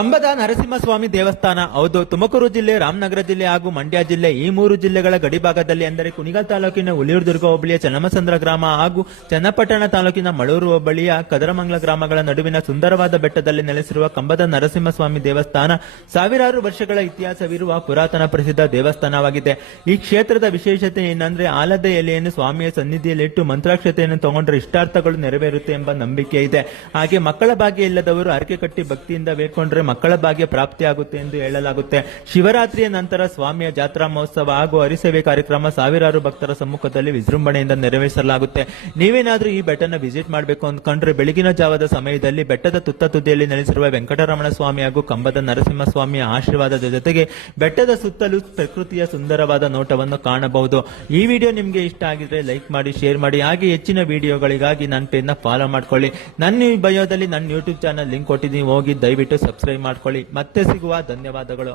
ಕಂಬದ ನರಸಿಂಹಸ್ವಾಮಿ ದೇವಸ್ಥಾನ. ಹೌದು, ತುಮಕೂರು ಜಿಲ್ಲೆ, ರಾಮನಗರ ಜಿಲ್ಲೆ ಹಾಗೂ ಮಂಡ್ಯ ಜಿಲ್ಲೆ ಈ ಮೂರು ಜಿಲ್ಲೆಗಳ ಗಡಿಭಾಗದಲ್ಲಿ ಅಂದರೆ ಕುಣಿಗಲ್ ತಾಲೂಕಿನ ಹುಲಿಯೂರ್ದುರ್ಗ ಹೋಬಳಿಯ ಚನ್ನಮಸಂದ್ರ ಗ್ರಾಮ ಹಾಗೂ ಚನ್ನಪಟ್ಟಣ ತಾಲೂಕಿನ ಮಳೂರು ಹೋಬಳಿಯ ಕದರಮಂಗಲ ಗ್ರಾಮಗಳ ನಡುವಿನ ಸುಂದರವಾದ ಬೆಟ್ಟದಲ್ಲಿ ನೆಲೆಸಿರುವ ಕಂಬದ ನರಸಿಂಹಸ್ವಾಮಿ ದೇವಸ್ಥಾನ ಸಾವಿರಾರು ವರ್ಷಗಳ ಇತಿಹಾಸವಿರುವ ಪುರಾತನ ಪ್ರಸಿದ್ಧ ದೇವಸ್ಥಾನವಾಗಿದೆ. ಈ ಕ್ಷೇತ್ರದ ವಿಶೇಷತೆ ಏನಂದ್ರೆ ಆಲದ ಎಲೆಯನ್ನು ಸ್ವಾಮಿಯ ಸನ್ನಿಧಿಯಲ್ಲಿಟ್ಟು ಮಂತ್ರಾಕ್ಷತೆಯನ್ನು ತಗೊಂಡ್ರೆ ಇಷ್ಟಾರ್ಥಗಳು ನೆರವೇರುತ್ತೆ ಎಂಬ ನಂಬಿಕೆ ಇದೆ. ಹಾಗೆ ಮಕ್ಕಳ ಭಾಗ್ಯ ಇಲ್ಲದವರು ಹರಕೆ ಕಟ್ಟಿ ಭಕ್ತಿಯಿಂದ ಬೇಡ್ಕೊಂಡ್ರೆ ಮಕ್ಕಳ ಭಾಗ್ಯ ಪ್ರಾಪ್ತಿಯಾಗುತ್ತೆ ಎಂದು ಹೇಳಲಾಗುತ್ತೆ. ಶಿವರಾತ್ರಿಯ ನಂತರ ಸ್ವಾಮಿಯ ಜಾತ್ರಾ ಮಹೋತ್ಸವ ಹಾಗೂ ಹರಿಸೇವೆ ಕಾರ್ಯಕ್ರಮ ಸಾವಿರಾರು ಭಕ್ತರ ಸಮ್ಮುಖದಲ್ಲಿ ವಿಜೃಂಭಣೆಯಿಂದ ನೆರವೇರಿಸಲಾಗುತ್ತೆ. ನೀವೇನಾದ್ರೂ ಈ ಬೆಟ್ಟನ ವಿಸಿಟ್ ಮಾಡಬೇಕು ಅಂದ್ಕೊಂಡ್ರೆ ಬೆಳಗಿನ ಜಾವದ ಸಮಯದಲ್ಲಿ ಬೆಟ್ಟದ ತುತ್ತ ತುದಿಯಲ್ಲಿ ನೆಲೆಸಿರುವ ವೆಂಕಟರಮಣ ಸ್ವಾಮಿ ಹಾಗೂ ಕಂಬದ ನರಸಿಂಹಸ್ವಾಮಿಯ ಆಶೀರ್ವಾದದ ಜೊತೆಗೆ ಬೆಟ್ಟದ ಸುತ್ತಲೂ ಪ್ರಕೃತಿಯ ಸುಂದರವಾದ ನೋಟವನ್ನು ಕಾಣಬಹುದು. ಈ ವಿಡಿಯೋ ನಿಮಗೆ ಇಷ್ಟ ಆಗಿದ್ರೆ ಲೈಕ್ ಮಾಡಿ, ಶೇರ್ ಮಾಡಿ. ಹಾಗೆ ಹೆಚ್ಚಿನ ವಿಡಿಯೋಗಳಿಗಾಗಿ ನನ್ನ ಪೇಜ್ನ ಫಾಲೋ ಮಾಡ್ಕೊಳ್ಳಿ. ನನ್ನ ಈ ಬಯೋದಲ್ಲಿ ನನ್ನ ಯೂಟ್ಯೂಬ್ ಚಾನಲ್ ಲಿಂಕ್ ಕೊಟ್ಟಿದ್ದೀನಿ, ಹೋಗಿ ದಯವಿಟ್ಟು ಸಬ್ಸ್ಕ್ರೈಬ್ ಮಾಡ್ಕೊಳ್ಳಿ. ಮತ್ತೆ ಸಿಗುವ. ಧನ್ಯವಾದಗಳು.